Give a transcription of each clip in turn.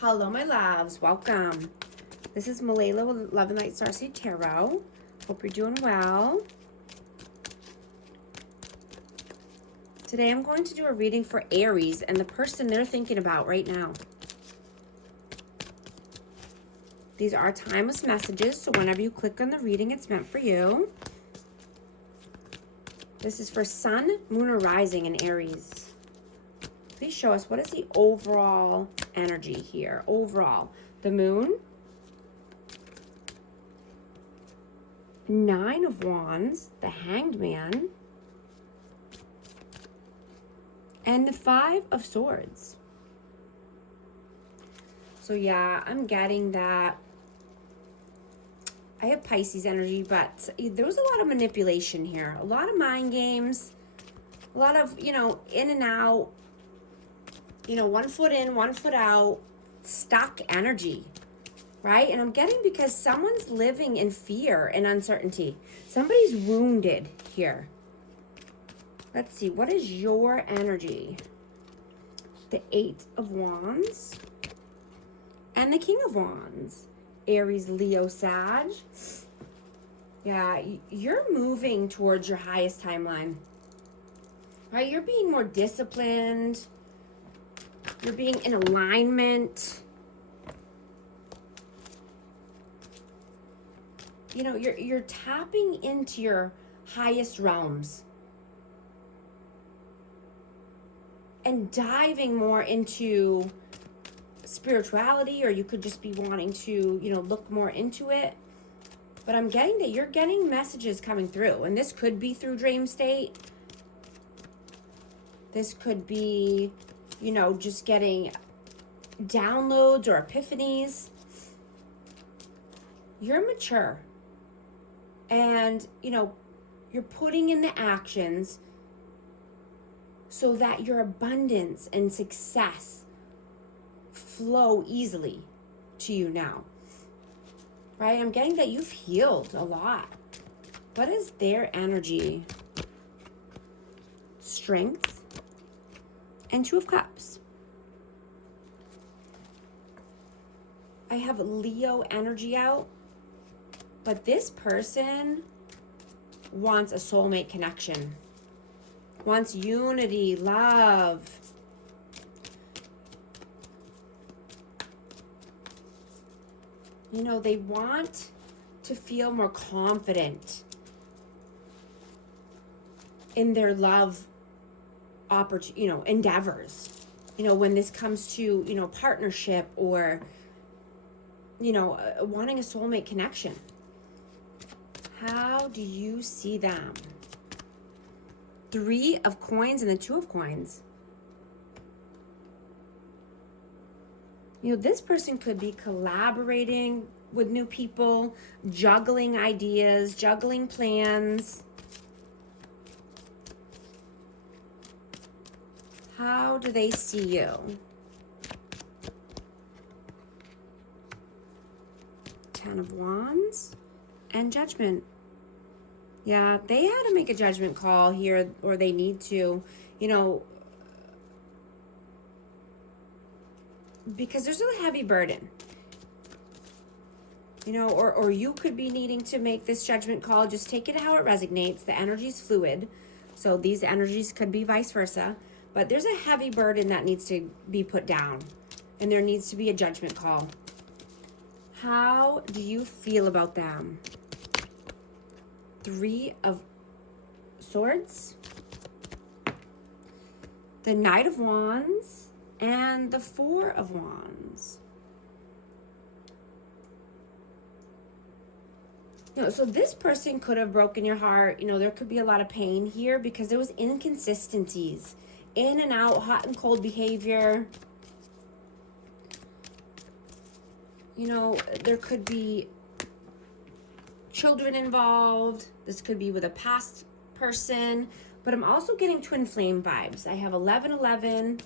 Hello, my loves. Welcome. This is Malayla with Love and Light Starseed Tarot. Hope you're doing well. Today I'm going to do a reading for Aries and the person they're thinking about right now. These are timeless messages, so whenever you click on the reading, it's meant for you. This is for Sun, Moon, or Rising in Aries. Please show us, what is the overall energy here? Overall, the Moon, Nine of Wands, the Hanged Man, and the Five of Swords. So yeah, I'm getting that. I have Pisces energy, but there was a lot of manipulation here. A lot of mind games. A lot of, in and out. 1 foot in, 1 foot out. Stuck energy, right? And I'm getting because someone's living in fear and uncertainty. Somebody's wounded here. Let's see, what is your energy? The Eight of Wands and the King of Wands. Aries, Leo, Sag. Yeah, you're moving towards your highest timeline, right? You're being more disciplined. You're being in alignment. You're tapping into your highest realms and diving more into spirituality, or you could just be wanting to, look more into it. But I'm getting that you're getting messages coming through, and this could be through dream state. This could be, just getting downloads or epiphanies. You're mature, and, you're putting in the actions so that your abundance and success flow easily to you now, right? I'm getting that you've healed a lot. What is their energy? Strength and Two of Cups. I have Leo energy out, but this person wants a soulmate connection, wants unity, love. They want to feel more confident in their love endeavors. When this comes to, partnership or, wanting a soulmate connection. How do you see them? Three of Coins and the Two of Coins. This person could be collaborating with new people, juggling ideas, juggling plans. How do they see you? Ten of Wands and Judgment. Yeah, they had to make a judgment call here, or they need to, because there's a heavy burden, or you could be needing to make this judgment call. Just take it how it resonates. The energy's fluid, so these energies could be vice versa, but there's a heavy burden that needs to be put down, and there needs to be a judgment call. How do you feel about them? Three of Swords, the Knight of Wands, and the Four of Wands. So this person could have broken your heart. There could be a lot of pain here because there was inconsistencies, in and out, hot and cold behavior. There could be children involved. This could be with a past person, but I'm also getting twin flame vibes. I have 1111.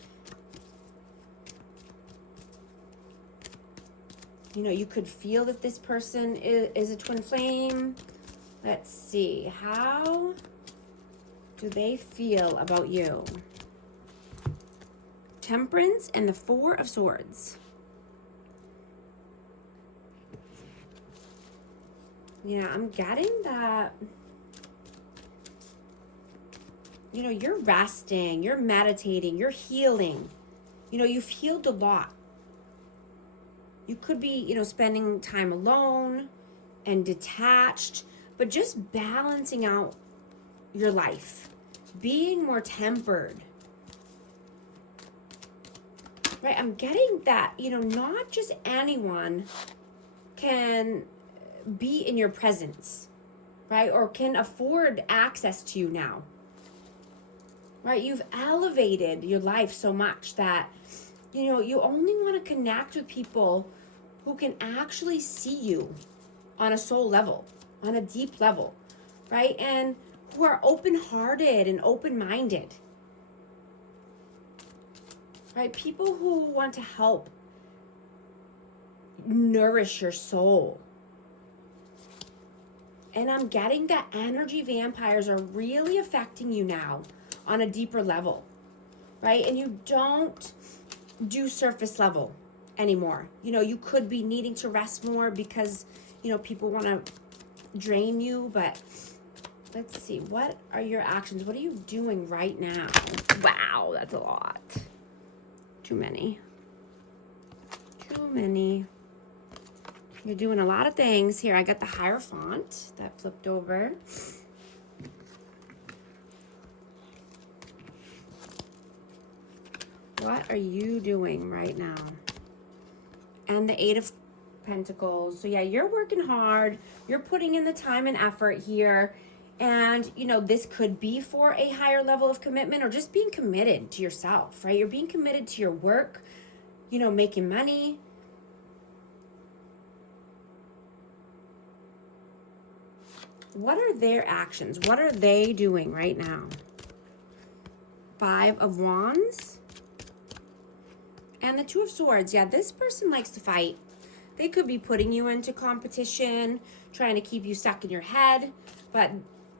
You could feel that this person is a twin flame. Let's see. How do they feel about you? Temperance and the Four of Swords. Yeah, I'm getting that, you know, you're resting, you're meditating, you're healing. You know, you've healed a lot. You could be, you know, spending time alone and detached, but just balancing out your life, being more tempered. Right? I'm getting that, you know, not just anyone can be in your presence, right? Or can afford access to you now. Right? You've elevated your life so much that, you know, you only want to connect with people who can actually see you on a soul level, on a deep level, right? And who are open-hearted and open-minded, right? People who want to help nourish your soul. And I'm getting that energy vampires are really affecting you now on a deeper level, right? And you don't do surface level anymore. You know, you could be needing to rest more because, you know, people want to drain you, but let's see, what are your actions? What are you doing right now? Wow, that's a lot. Too many. You're doing a lot of things here. I got the Hierophant that flipped over. What are you doing right now? And the Eight of Pentacles. So yeah, you're working hard. You're putting in the time and effort here. And, you know, this could be for a higher level of commitment or just being committed to yourself, right? You're being committed to your work, you know, making money. What are their actions? What are they doing right now? Five of Wands. And the Two of Swords. Yeah, this person likes to fight. They could be putting you into competition, trying to keep you stuck in your head. But,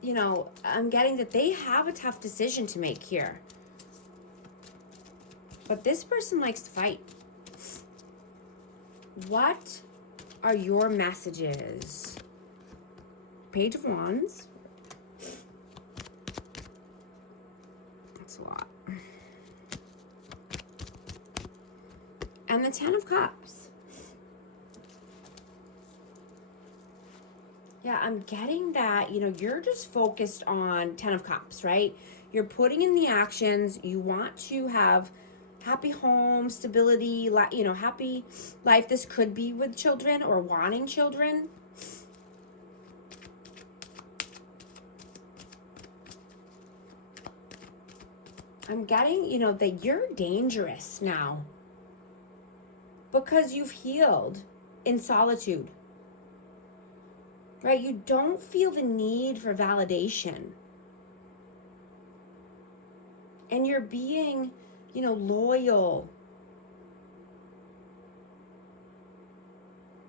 you know, I'm getting that they have a tough decision to make here. But this person likes to fight. What are your messages? Page of Wands. That's a lot. And the Ten of Cups. Yeah, I'm getting that, you know, you're just focused on Ten of Cups, right? You're putting in the actions. You want to have happy home, stability, you know, happy life. This could be with children or wanting children. I'm getting, you know, that you're dangerous now because you've healed in solitude, right? You don't feel the need for validation. And you're being, you know, loyal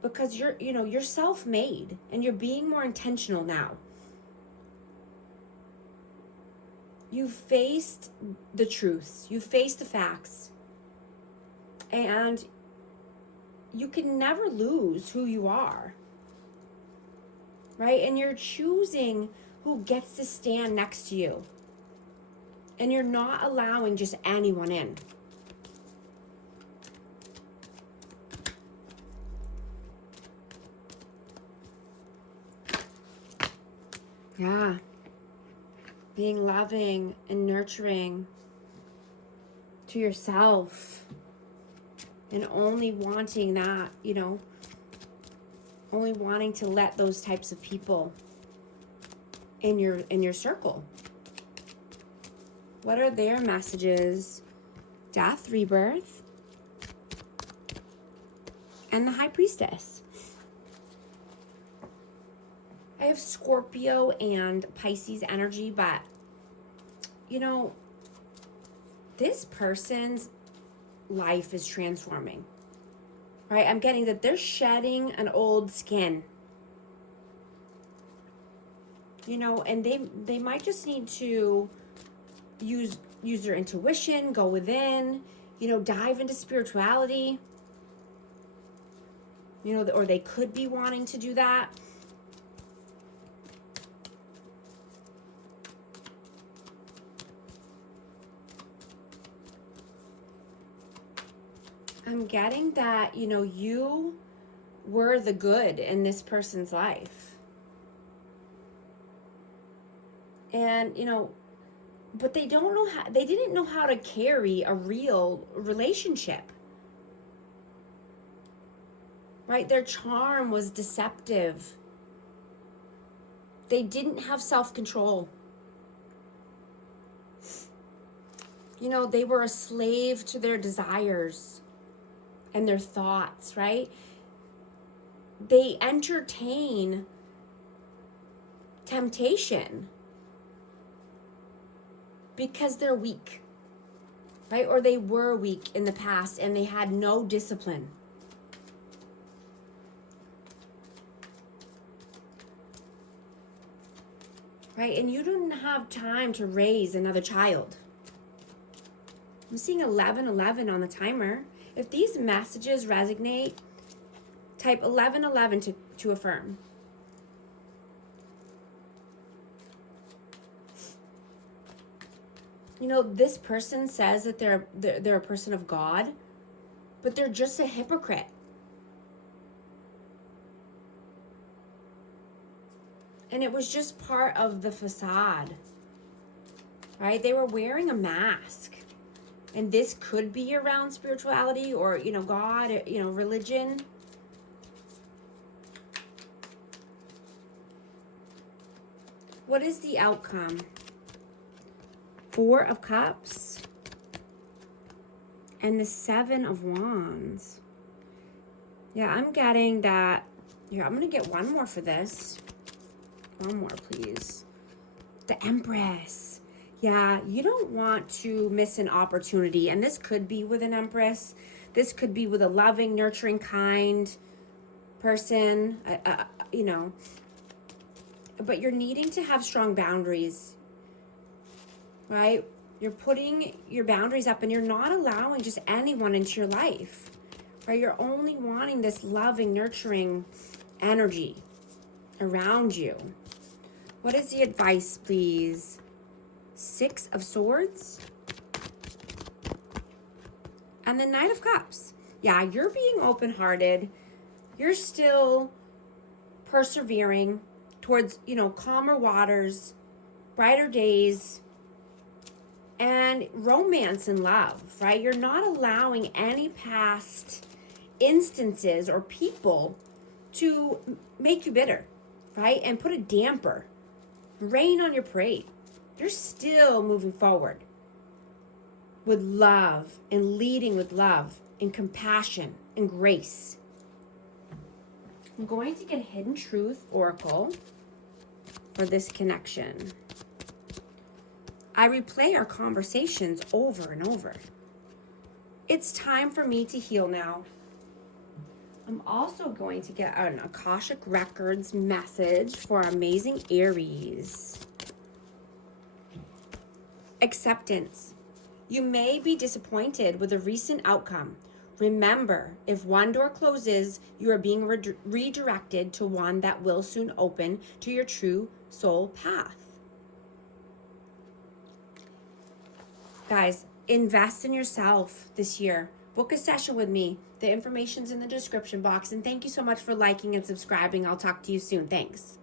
because you're, you know, you're self-made and you're being more intentional now. You faced the truths, you faced the facts, and you can never lose who you are, right? And you're choosing who gets to stand next to you, and you're not allowing just anyone in. Yeah. Being loving and nurturing to yourself and only wanting that, you know, only wanting to let those types of people in your circle. What are their messages? Death, rebirth, and the High Priestess. I have Scorpio and Pisces energy, but, you know, this person's life is transforming, right? I'm getting that they're shedding an old skin, you know, and they might just need to use their intuition, go within, you know, dive into spirituality, you know, or they could be wanting to do that. I'm getting that, you know, you were the good in this person's life. And, you know, but they didn't know how to carry a real relationship. Right? Their charm was deceptive. They didn't have self-control. You know, they were a slave to their desires and their thoughts, right? They entertain temptation because they're weak, right? Or they were weak in the past and they had no discipline. Right? And you didn't have time to raise another child. I'm seeing 1111 on the timer. If these messages resonate, type 1111 to affirm. You know, this person says that they're a person of God, but they're just a hypocrite. And it was just part of the facade, right? They were wearing a mask. And this could be around spirituality or, you know, God, you know, religion. What is the outcome? 4 of Cups and the 7 of Wands. Yeah, I'm getting that. Yeah, I'm going to get one more for this. One more, please. The Empress. Yeah, you don't want to miss an opportunity. And this could be with an Empress. This could be with a loving, nurturing, kind person, you know. But you're needing to have strong boundaries, right? You're putting your boundaries up and you're not allowing just anyone into your life, right? You're only wanting this loving, nurturing energy around you. What is the advice, please? 6 of Swords and the Knight of Cups. Yeah, you're being open-hearted. You're still persevering towards, you know, calmer waters, brighter days, and romance and love, right? You're not allowing any past instances or people to make you bitter, right? And put a damper, rain on your parade. You're still moving forward with love and leading with love and compassion and grace. I'm going to get Hidden Truth Oracle for this connection. I replay our conversations over and over. It's time for me to heal now. I'm also going to get an Akashic Records message for amazing Aries. Acceptance. You may be disappointed with a recent outcome. Remember, if one door closes, you are being redirected to one that will soon open to your true soul path. Guys, invest in yourself this year. Book a session with me. The information's in the description box. And thank you so much for liking and subscribing. I'll talk to you soon. Thanks.